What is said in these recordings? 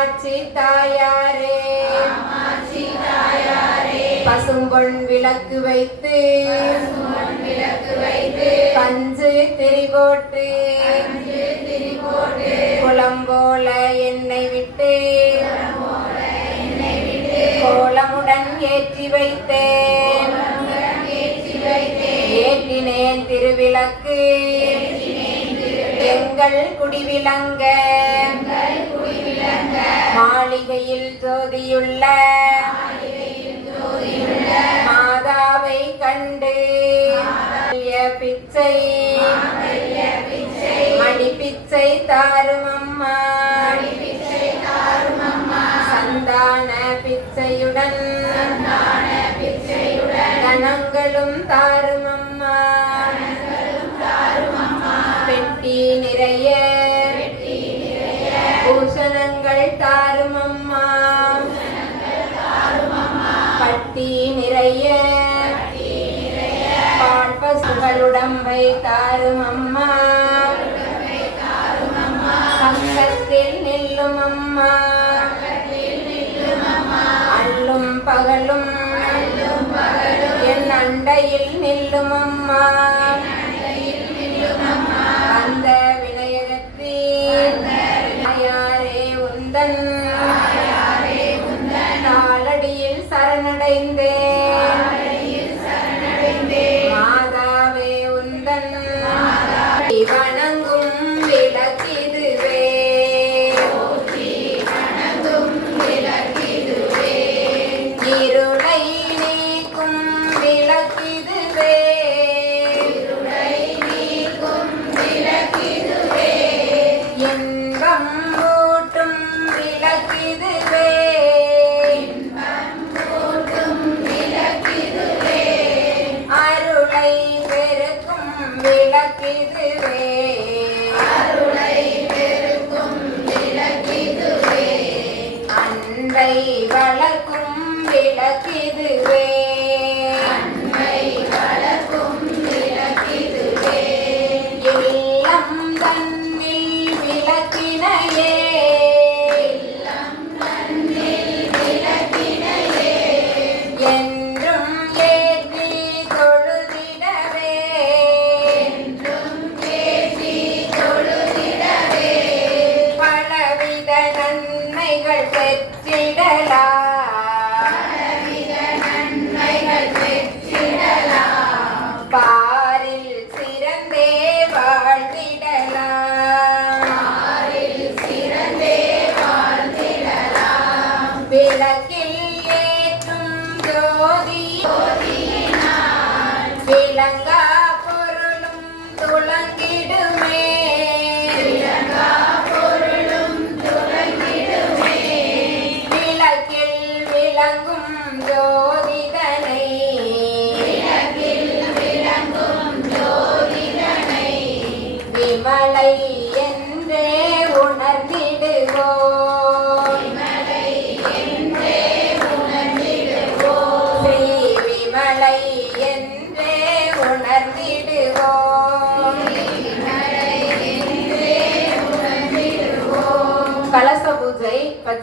காமாட்சி தாயாரே. பசும்பொன் விளக்கு வைத்து பஞ்சு திரிபோட்டு குளம்போல என்னை விட்டு கோலமுடன் ஏற்றி வைத்தேன் ஏற்றினேன் திருவிளக்கு. எங்கள் குடிவிளங்க. மாளிகையில் ஜோதியுள்ள மாதாவை கண்டு பிச்சை மணி பிச்சை தாரும் அம்மா சந்தான பிச்சையுடன் கணங்களும் தாரும் பட்டி நிறைய. பால் பசுகளுடம்பை தாரும் அம்மா. பக்கத்தில் நில்லும் அம்மா. அல்லும் பகலும். என் அண்டையில் நில்லும் அம்மா. அன்பை வளர்க்கும்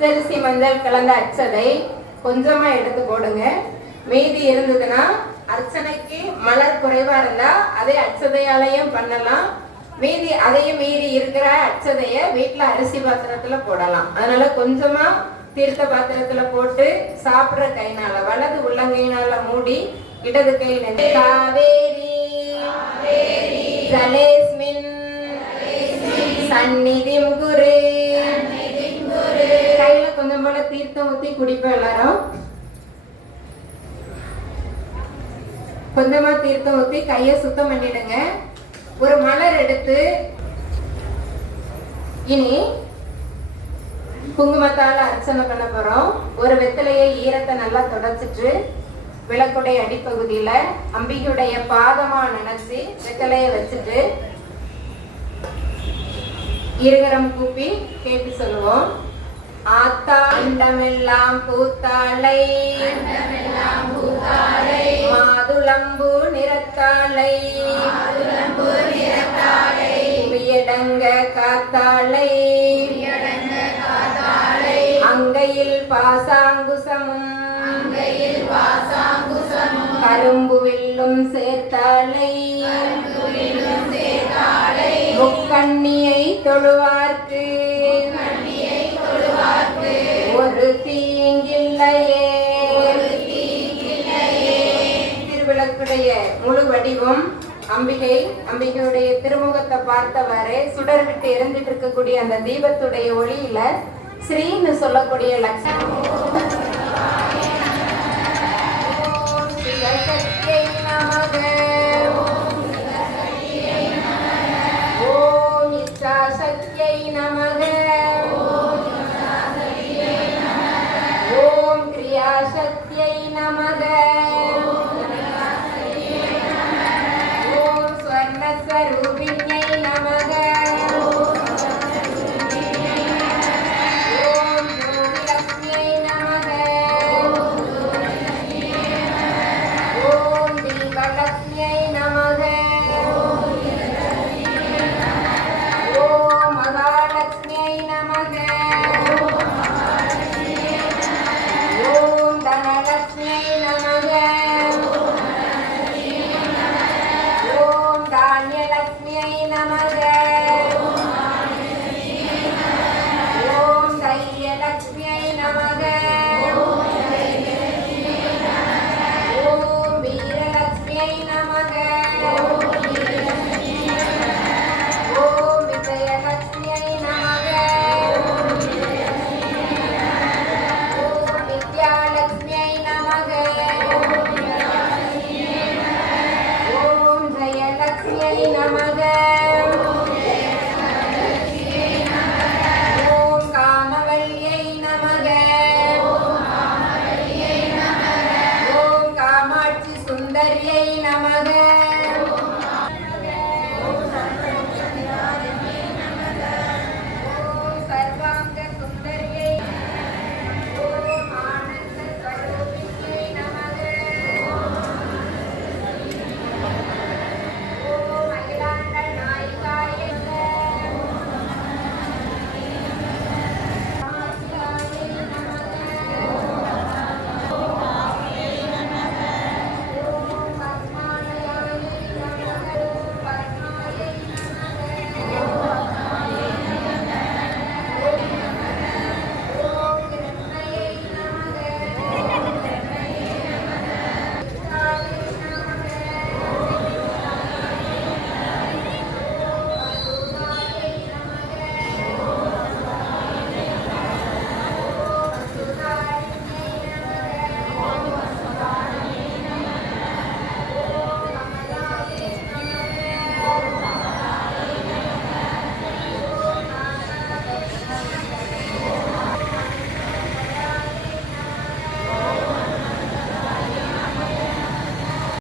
பச்சரிசி மஞ்சள் கலந்த அச்சதை கொஞ்சமா எடுத்து போடுங்க. மீதி இருந்ததுன்னா அர்ச்சனைக்கு மலர் குறைவா இருந்தா அதை அச்சதையாலையும் பண்ணலாம். மீதி அதையும் மீறி இருக்கிற அச்சதைய வீட்ல அரிசி பாத்திரத்துல போடலாம். அதனால கொஞ்சமா தீர்த்த பாத்திரத்துல போட்டு சாப்பிடுற கைனால வலது உள்ளங்கையினால மூடி இடது கையில காவேரி. ஜலேஸ்மின் தீர்த்தம் ஊத்தி குடிப்போம் எல்லாரும். கொஞ்சமா தீர்த்தம் ஊற்றி கையை சுத்தம் பண்ணிடுங்க. ஒரு மலர் எடுத்து இனி குங்குமத்தால் அர்ச்சனை பண்ண போறோம். ஒரு வெத்தலையை ஈரத்தை நல்லா தொடச்சிட்டு விளக்குடைய அடிப்பகுதியில அம்பிகையுடைய பாதமா நினைச்சு வெத்தலையை வச்சுட்டு இருகரம் கூப்பி கேட்டு சொல்லுவோம். ஆத்தாண்டமெல்லாம் பூத்தாளை மாதுளம்பு நிறத்தாளை வியடங்க காத்தாளை அங்கையில் பாசாங்குசமும். கரும்பு வில்லும் சேர்த்தாளை முக்கண்ணியை தொழுவார்க்கு முழு வடிவம் அம்பிகை அம்பிகையுடைய திருமுகத்தை பார்த்தவாறு சுடர்விட்டு எரிஞ்சிட்டு இருக்கக்கூடிய அந்த தீபத்துடைய ஒளியில ஸ்ரீன்னு சொல்லக்கூடிய லட்சணம் ஓம் இஷ்டா சக்தியை நமக. ஓம் கிரியா சக்தியை நமக. trabalho